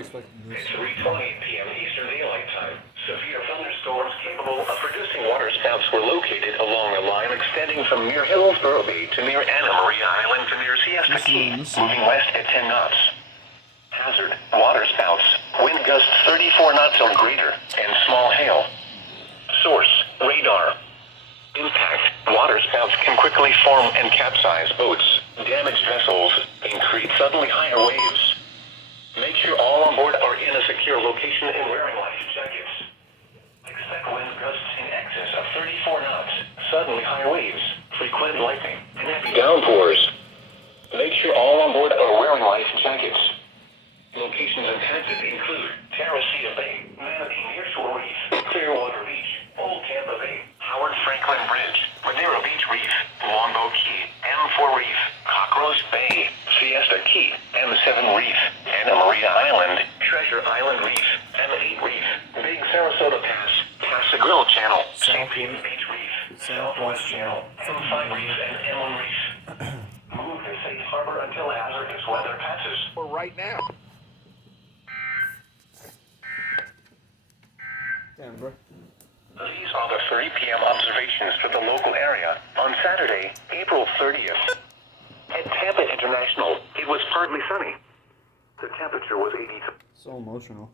expecting this. It's 3:20 p.m. Eastern Daylight Time. Severe thunderstorms capable of producing waterspouts were located along a line extending from near Hillsborough Bay to near Anna Maria Island to near Siesta Key, moving west at 10 knots. Hazard, waterspouts, wind gusts 34 knots or greater, and small hail. Source, radar. Impact, waterspouts can quickly form and capsize boats, damage vessels, and create suddenly higher waves. Make sure all on board are in a secure location and wearing life jackets. Expect wind gusts in excess of 34 knots, suddenly high waves, frequent lightning, and heavy downpours. Make sure all on board are wearing life jackets. Locations intended include Teresita Bay, Manatee Nearshore Reef, Clearwater Beach, Old Tampa Bay, Howard Franklin Bridge, Madeira Beach Reef, Longboat Key, M4 Reef, Cockroach Bay, Siesta Key, M7 Reef, Anna Maria Island, Treasure Island Reef, M8 Reef, Big Sarasota Pass, Pascagoula Channel, St. Peter's Beach Reef, Southwest Channel, M5 Reef, and M1 Reef. Move to safe harbor until hazardous weather passes. For right now. Damn, bro. These are the 3 p.m. observations for the local area on Saturday, April 30th. At Tampa International, it was partly sunny. The temperature was 82. So emotional.